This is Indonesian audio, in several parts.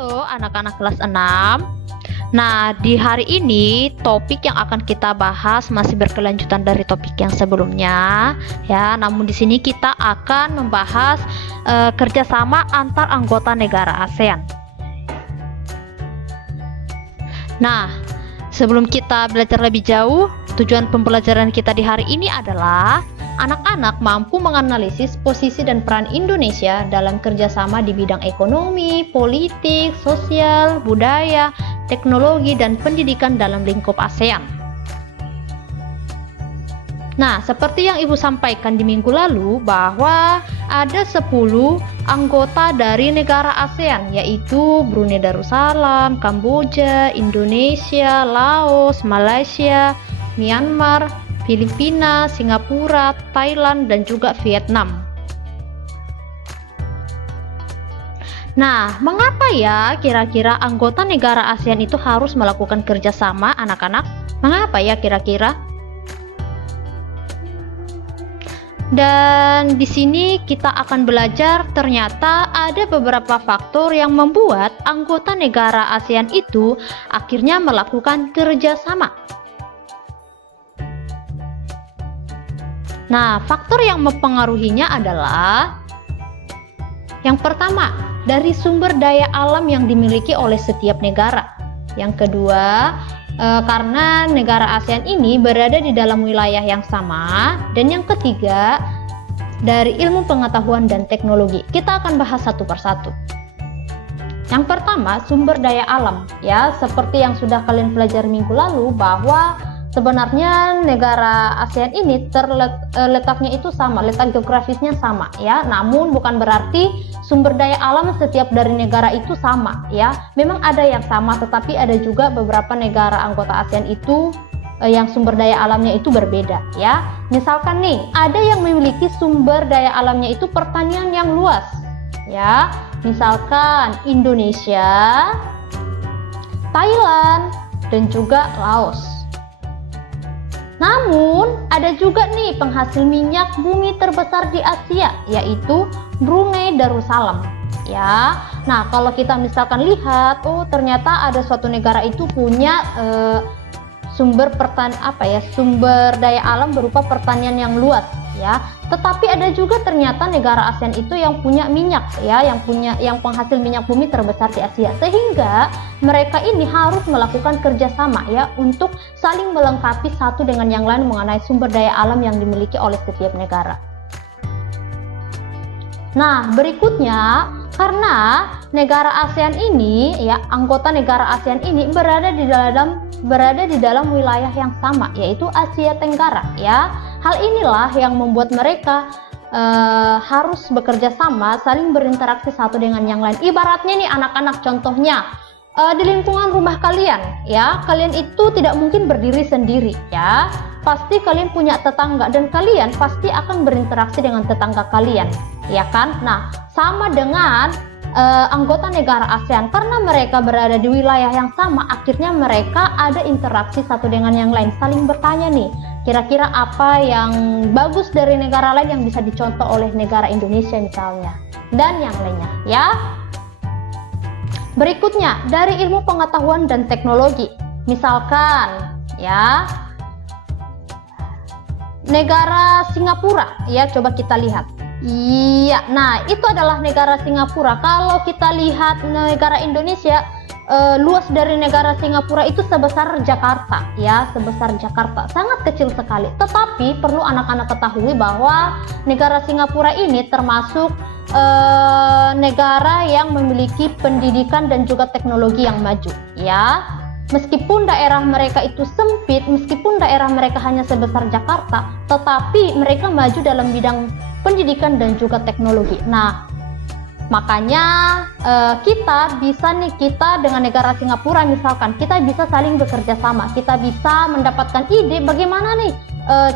Halo anak-anak kelas 6. Nah, di hari ini topik yang akan kita bahas masih berkelanjutan dari topik yang sebelumnya ya. Namun di sini kita akan membahas kerjasama antar anggota negara ASEAN. Nah, sebelum kita belajar lebih jauh, tujuan pembelajaran kita di hari ini adalah anak-anak mampu menganalisis posisi dan peran Indonesia dalam kerjasama di bidang ekonomi, politik, sosial, budaya, teknologi, dan pendidikan dalam lingkup ASEAN. Nah, seperti yang Ibu sampaikan di minggu lalu bahwa ada 10 anggota dari negara ASEAN, yaitu Brunei Darussalam, Kamboja, Indonesia, Laos, Malaysia, Myanmar, Filipina, Singapura, Thailand, dan juga Vietnam. Nah, mengapa ya kira-kira anggota negara ASEAN itu harus melakukan kerjasama, anak-anak? Mengapa ya kira-kira? Dan di sini kita akan belajar ternyata ada beberapa faktor yang membuat anggota negara ASEAN itu akhirnya melakukan kerjasama. Nah, faktor yang mempengaruhinya adalah yang pertama, dari sumber daya alam yang dimiliki oleh setiap negara. Yang kedua, karena negara ASEAN ini berada di dalam wilayah yang sama. Dan yang ketiga, dari ilmu pengetahuan dan teknologi. Kita akan bahas satu persatu. Yang pertama, sumber daya alam. Ya, seperti yang sudah kalian pelajari minggu lalu bahwa sebenarnya negara ASEAN ini letaknya itu sama, letak geografisnya sama ya. Namun bukan berarti sumber daya alam setiap dari negara itu sama ya. Memang ada yang sama, tetapi ada juga beberapa negara anggota ASEAN itu yang sumber daya alamnya itu berbeda ya. Misalkan nih, ada yang memiliki sumber daya alamnya itu pertanian yang luas ya. Misalkan Indonesia, Thailand, dan juga Laos. Namun, ada juga nih penghasil minyak bumi terbesar di Asia, yaitu Brunei Darussalam. Ya, nah kalau kita misalkan lihat, oh ternyata ada suatu negara itu punya sumber daya alam berupa pertanian yang luas, ya. Tetapi ada juga ternyata negara ASEAN itu yang punya minyak, ya, yang penghasil minyak bumi terbesar di Asia, sehingga mereka ini harus melakukan kerjasama ya untuk saling melengkapi satu dengan yang lain mengenai sumber daya alam yang dimiliki oleh setiap negara. Nah, berikutnya karena negara ASEAN ini ya, anggota negara ASEAN ini berada di dalam wilayah yang sama, yaitu Asia Tenggara ya. Hal inilah yang membuat mereka harus bekerja sama, saling berinteraksi satu dengan yang lain. Ibaratnya nih anak-anak, contohnya di lingkungan rumah kalian ya, kalian itu tidak mungkin berdiri sendiri ya. Pasti kalian punya tetangga dan kalian pasti akan berinteraksi dengan tetangga kalian, ya kan? Nah, sama dengan anggota negara ASEAN, karena mereka berada di wilayah yang sama, akhirnya mereka ada interaksi satu dengan yang lain, saling bertanya nih, kira-kira apa yang bagus dari negara lain yang bisa dicontoh oleh negara Indonesia misalnya, dan yang lainnya ya. Berikutnya, dari ilmu pengetahuan dan teknologi. Misalkan ya, negara Singapura ya, coba kita lihat. Iya, nah itu adalah negara Singapura. Kalau kita lihat negara Indonesia, luas dari negara Singapura itu sebesar Jakarta ya, sebesar Jakarta, sangat kecil sekali. Tetapi perlu anak-anak ketahui bahwa negara Singapura ini termasuk negara yang memiliki pendidikan dan juga teknologi yang maju ya. Meskipun daerah mereka itu sempit, meskipun daerah mereka hanya sebesar Jakarta, tetapi mereka maju dalam bidang pendidikan dan juga teknologi. Nah, makanya kita dengan negara Singapura misalkan, kita bisa saling bekerja sama, kita bisa mendapatkan ide bagaimana nih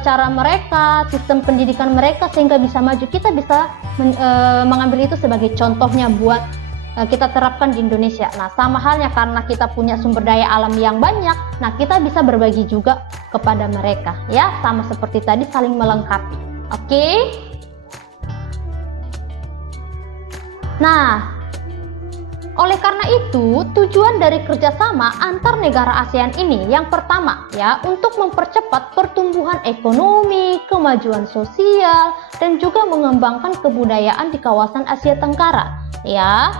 cara mereka, sistem pendidikan mereka sehingga bisa maju. Kita bisa mengambil itu sebagai contohnya buat kita terapkan di Indonesia. Nah, sama halnya karena kita punya sumber daya alam yang banyak, nah kita bisa berbagi juga kepada mereka ya, sama seperti tadi, saling melengkapi. Oke? Nah, Oleh karena itu, tujuan dari kerjasama antar negara ASEAN ini yang pertama ya, untuk mempercepat pertumbuhan ekonomi, kemajuan sosial, dan juga mengembangkan kebudayaan di kawasan Asia Tenggara ya.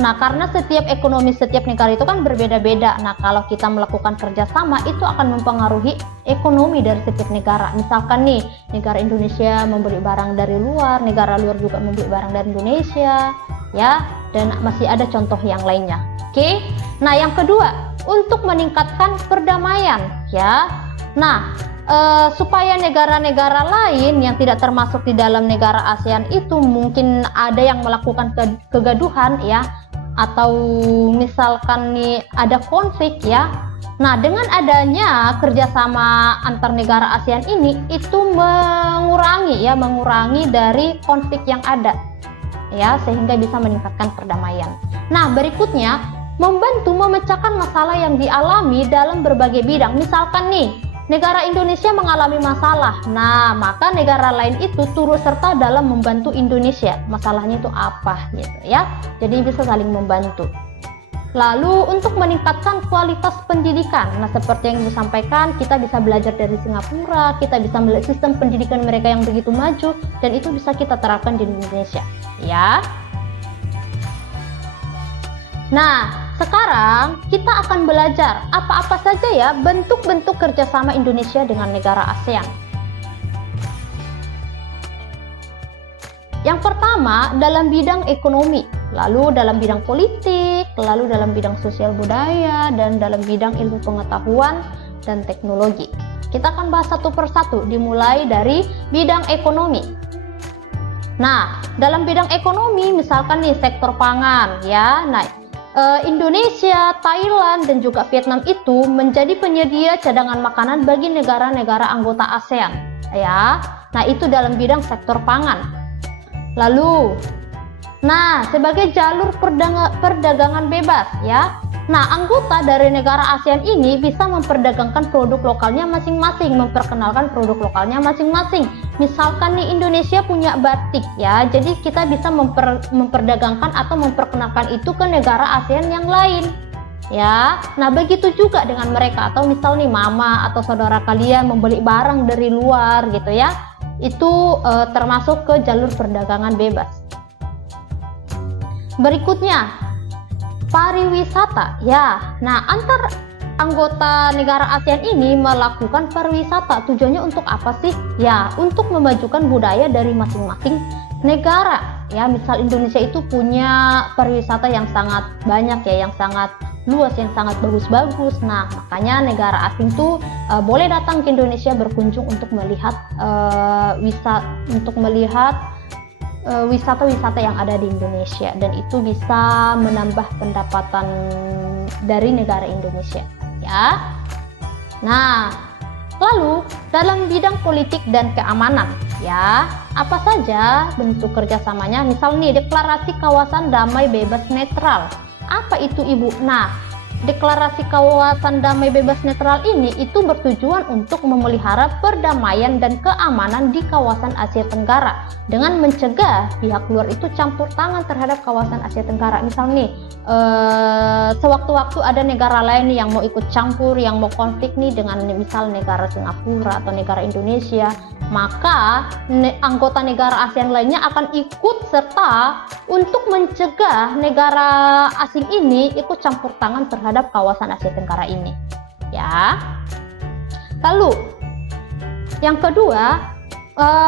Nah, karena setiap ekonomi setiap negara itu kan berbeda-beda. Nah, kalau kita melakukan kerjasama itu akan mempengaruhi ekonomi dari setiap negara. Misalkan nih, negara Indonesia membeli barang dari luar, negara luar juga membeli barang dari Indonesia ya, dan masih ada contoh yang lainnya. Oke. Nah, yang kedua, untuk meningkatkan perdamaian ya. Nah, supaya negara-negara lain yang tidak termasuk di dalam negara ASEAN itu mungkin ada yang melakukan kegaduhan ya, atau misalkan nih ada konflik ya. Nah, dengan adanya kerjasama antar negara ASEAN ini itu mengurangi dari konflik yang ada ya, sehingga bisa meningkatkan perdamaian. Nah, berikutnya membantu memecahkan masalah yang dialami dalam berbagai bidang. Misalkan nih, negara Indonesia mengalami masalah, nah maka negara lain itu turut serta dalam membantu Indonesia. Masalahnya itu apa gitu ya, jadi bisa saling membantu. Lalu untuk meningkatkan kualitas pendidikan, nah seperti yang disampaikan, kita bisa belajar dari Singapura, kita bisa melihat sistem pendidikan mereka yang begitu maju, dan itu bisa kita terapkan di Indonesia ya. Nah, sekarang kita akan belajar apa-apa saja ya bentuk-bentuk kerjasama Indonesia dengan negara ASEAN. Yang pertama dalam bidang ekonomi, lalu dalam bidang politik, lalu dalam bidang sosial budaya, dan dalam bidang ilmu pengetahuan dan teknologi. Kita akan bahas satu persatu, dimulai dari bidang ekonomi. Nah, dalam bidang ekonomi misalkan nih sektor pangan ya. Nah, Indonesia, Thailand, dan juga Vietnam itu menjadi penyedia cadangan makanan bagi negara-negara anggota ASEAN ya. Nah, itu dalam bidang sektor pangan. Lalu, nah sebagai jalur perdagangan bebas ya. Nah, anggota dari negara ASEAN ini bisa memperdagangkan produk lokalnya masing-masing, memperkenalkan produk lokalnya masing-masing. Misalkan nih Indonesia punya batik ya, jadi kita bisa memperdagangkan atau memperkenalkan itu ke negara ASEAN yang lain ya. Nah, begitu juga dengan mereka, atau misal nih mama atau saudara kalian membeli barang dari luar gitu ya, itu termasuk ke jalur perdagangan bebas. Berikutnya pariwisata ya. Nah, antar anggota negara ASEAN ini melakukan pariwisata. Tujuannya untuk apa sih? Ya, untuk memajukan budaya dari masing-masing negara. Ya, misal Indonesia itu punya pariwisata yang sangat banyak ya, yang sangat luas, yang sangat bagus-bagus. Nah, makanya negara asing tuh boleh datang ke Indonesia berkunjung untuk melihat wisata-wisata yang ada di Indonesia, dan itu bisa menambah pendapatan dari negara Indonesia ya. Nah, lalu dalam bidang politik dan keamanan ya, apa saja bentuk kerjasamanya? Misal nih deklarasi kawasan damai bebas netral. Apa itu Ibu? Nah, deklarasi kawasan damai bebas netral ini itu bertujuan untuk memelihara perdamaian dan keamanan di kawasan Asia Tenggara dengan mencegah pihak luar itu campur tangan terhadap kawasan Asia Tenggara. Misal nih sewaktu-waktu ada negara lain nih yang mau ikut campur, yang mau konflik nih dengan misal negara Singapura atau negara Indonesia, maka anggota negara ASEAN lainnya akan ikut serta untuk mencegah negara asing ini ikut campur tangan terhadap kawasan Asia Tenggara ini ya. Lalu yang kedua,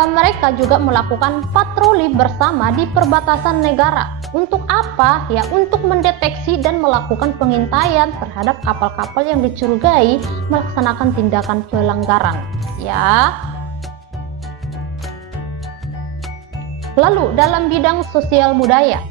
mereka juga melakukan patroli bersama di perbatasan negara. Untuk apa? Ya, untuk mendeteksi dan melakukan pengintaian terhadap kapal-kapal yang dicurigai melaksanakan tindakan pelanggaran ya. Lalu dalam bidang sosial budaya,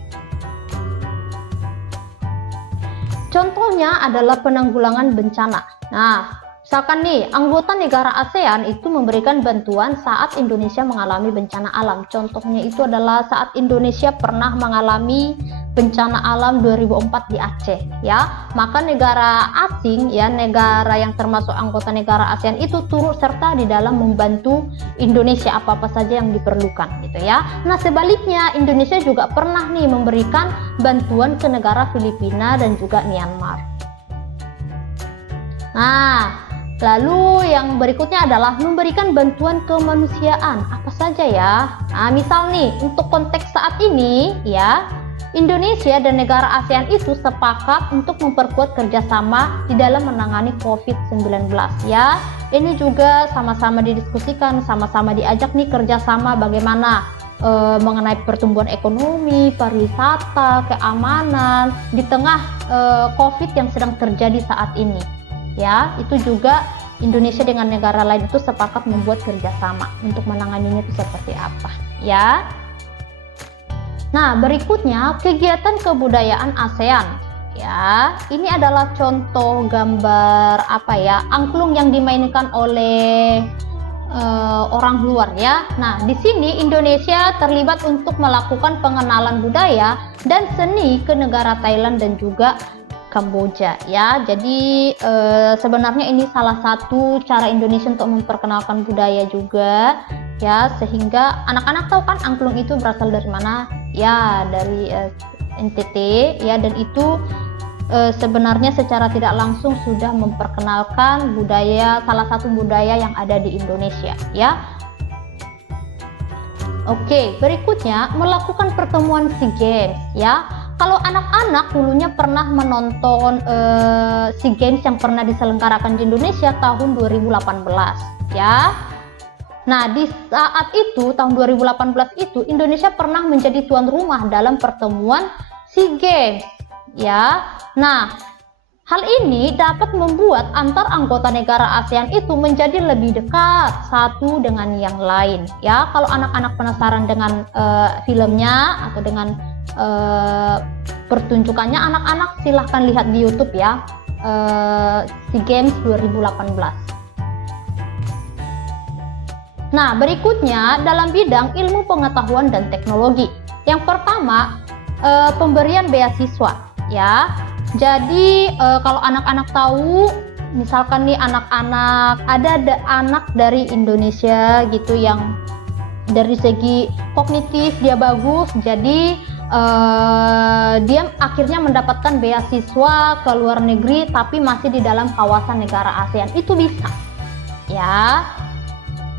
contohnya adalah penanggulangan bencana. Nah, Misalkan nih, anggota negara ASEAN itu memberikan bantuan saat Indonesia mengalami bencana alam. Contohnya itu adalah saat Indonesia pernah mengalami bencana alam 2004 di Aceh, ya. Maka negara asing, ya, negara yang termasuk anggota negara ASEAN itu turut serta di dalam membantu Indonesia apa-apa saja yang diperlukan, gitu ya. Nah, sebaliknya Indonesia juga pernah nih memberikan bantuan ke negara Filipina dan juga Myanmar. Nah, lalu yang berikutnya adalah memberikan bantuan kemanusiaan. Apa saja ya? Nah, misal nih, untuk konteks saat ini, ya, Indonesia dan negara ASEAN itu sepakat untuk memperkuat kerjasama di dalam menangani COVID-19, ya. Ini juga sama-sama didiskusikan, sama-sama diajak nih kerjasama bagaimana mengenai pertumbuhan ekonomi, pariwisata, keamanan di tengah COVID yang sedang terjadi saat ini. Ya, itu juga Indonesia dengan negara lain itu sepakat membuat kerjasama untuk menanganinya itu seperti apa, ya. Nah, berikutnya kegiatan kebudayaan ASEAN, ya. Ini adalah contoh gambar apa ya, angklung yang dimainkan oleh orang luar, ya. Nah, di sini Indonesia terlibat untuk melakukan pengenalan budaya dan seni ke negara Thailand dan juga Kamboja, ya. Jadi sebenarnya ini salah satu cara Indonesia untuk memperkenalkan budaya juga, ya, sehingga anak-anak tahu kan angklung itu berasal dari mana, ya, dari NTT, ya, dan itu sebenarnya secara tidak langsung sudah memperkenalkan budaya, salah satu budaya yang ada di Indonesia, ya. Oke, berikutnya melakukan pertemuan SEA Games, ya. Kalau anak-anak dulunya pernah menonton SEA Games yang pernah diselenggarakan di Indonesia tahun 2018, ya. Nah, di saat itu tahun 2018 itu Indonesia pernah menjadi tuan rumah dalam pertemuan SEA Games, ya. Nah, hal ini dapat membuat antar anggota negara ASEAN itu menjadi lebih dekat satu dengan yang lain, ya. Kalau anak-anak penasaran dengan filmnya atau dengan pertunjukannya, anak-anak silahkan lihat di YouTube, ya, SEA Games 2018. Nah, berikutnya dalam bidang ilmu pengetahuan dan teknologi. Yang pertama, pemberian beasiswa, ya. Jadi kalau anak-anak tahu, misalkan nih anak-anak ada anak dari Indonesia gitu yang dari segi kognitif dia bagus, jadi dia akhirnya mendapatkan beasiswa ke luar negeri tapi masih di dalam kawasan negara ASEAN, itu bisa, ya.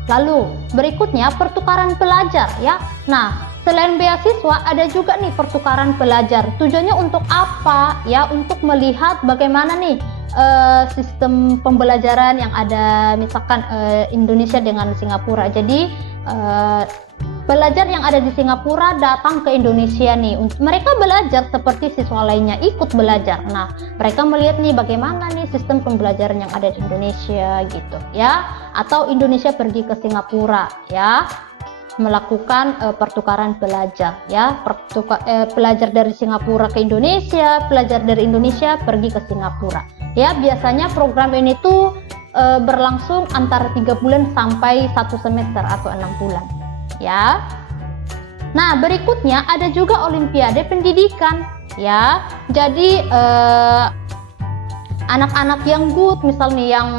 Lalu berikutnya pertukaran pelajar, ya. Nah, selain beasiswa ada juga nih pertukaran pelajar. Tujuannya untuk apa? Ya, untuk melihat bagaimana nih sistem pembelajaran yang ada, misalkan Indonesia dengan Singapura. Jadi pelajar yang ada di Singapura datang ke Indonesia nih, mereka belajar seperti siswa lainnya, ikut belajar. Nah, mereka melihat nih bagaimana nih sistem pembelajaran yang ada di Indonesia gitu, ya. Atau Indonesia pergi ke Singapura, ya, melakukan pertukaran pelajar, ya. Pelajar dari Singapura ke Indonesia, pelajar dari Indonesia pergi ke Singapura, ya. Biasanya program ini tuh berlangsung antara 3 bulan sampai 1 semester atau 6 bulan, ya. Nah, berikutnya ada juga olimpiade pendidikan, ya. Jadi anak-anak yang good, misalnya yang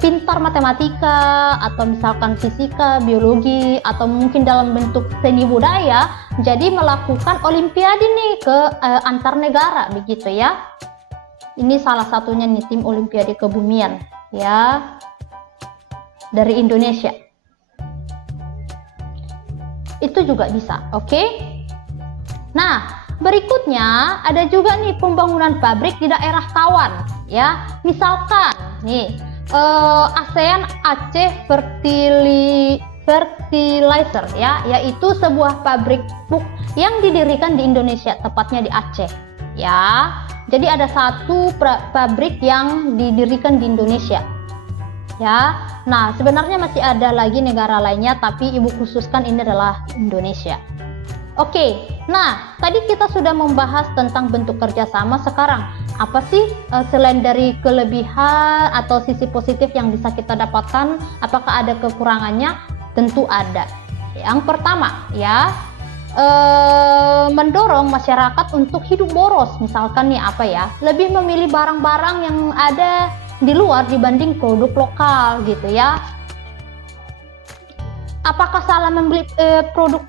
pintar matematika atau misalkan fisika, biologi, atau mungkin dalam bentuk seni budaya, jadi melakukan olimpiade nih ke antar negara begitu, ya. Ini salah satunya nih tim olimpiade kebumian, ya, dari Indonesia. Itu juga bisa, oke. Nah, berikutnya ada juga nih pembangunan pabrik di daerah kawan, ya. Misalkan nih ASEAN Aceh Fertilizer, ya, yaitu sebuah pabrik pupuk yang didirikan di Indonesia, tepatnya di Aceh, ya. Jadi ada satu pabrik yang didirikan di Indonesia, ya. Nah, sebenarnya masih ada lagi negara lainnya, tapi ibu khususkan ini adalah Indonesia. Oke, nah tadi kita sudah membahas tentang bentuk kerjasama. Sekarang Apa sih selain dari kelebihan atau sisi positif yang bisa kita dapatkan, apakah ada kekurangannya? Tentu ada. Yang pertama ya, mendorong masyarakat untuk hidup boros, misalkan nih apa ya, lebih memilih barang-barang yang ada di luar dibanding produk lokal gitu ya. Apakah salah membeli produk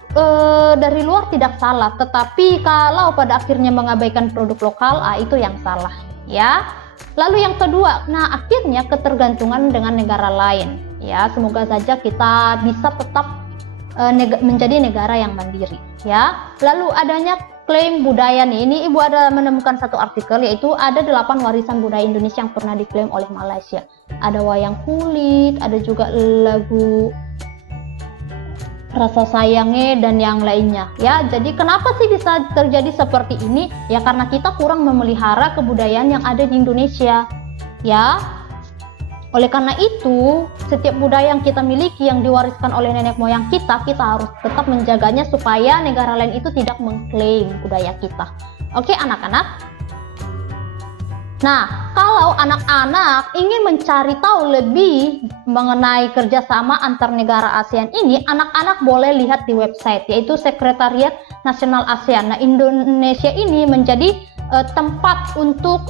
dari luar? Tidak salah, tetapi kalau pada akhirnya mengabaikan produk lokal, itu yang salah ya. Lalu yang kedua, nah akhirnya ketergantungan dengan negara lain ya. Semoga saja kita bisa tetap menjadi negara yang mandiri ya. Lalu adanya klaim budaya nih, ini Ibu ada menemukan satu artikel, yaitu ada 8 warisan budaya Indonesia yang pernah diklaim oleh Malaysia. Ada wayang kulit, ada juga lagu Rasa Sayangnya dan yang lainnya ya. Jadi kenapa sih bisa terjadi seperti ini? Ya karena kita kurang memelihara kebudayaan yang ada di Indonesia ya. Oleh karena itu, setiap budaya yang kita miliki yang diwariskan oleh nenek moyang kita harus tetap menjaganya supaya negara lain itu tidak mengklaim budaya kita. Oke anak-anak? Nah, kalau anak-anak ingin mencari tahu lebih mengenai kerjasama antar negara ASEAN ini, anak-anak boleh lihat di website, yaitu Sekretariat Nasional ASEAN. Nah, Indonesia ini menjadi tempat untuk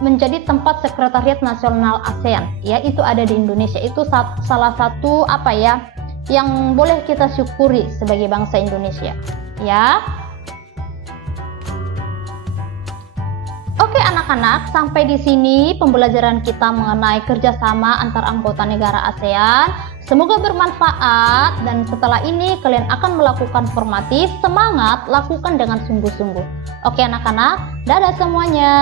menjadi tempat Sekretariat Nasional ASEAN ya, itu ada di Indonesia. Itu salah satu apa ya yang boleh kita syukuri sebagai bangsa Indonesia ya. Oke anak-anak, sampai di sini pembelajaran kita mengenai kerjasama antar anggota negara ASEAN. Semoga bermanfaat, dan setelah ini kalian akan melakukan formatif. Semangat, lakukan dengan sungguh-sungguh. Oke anak-anak, dadah semuanya.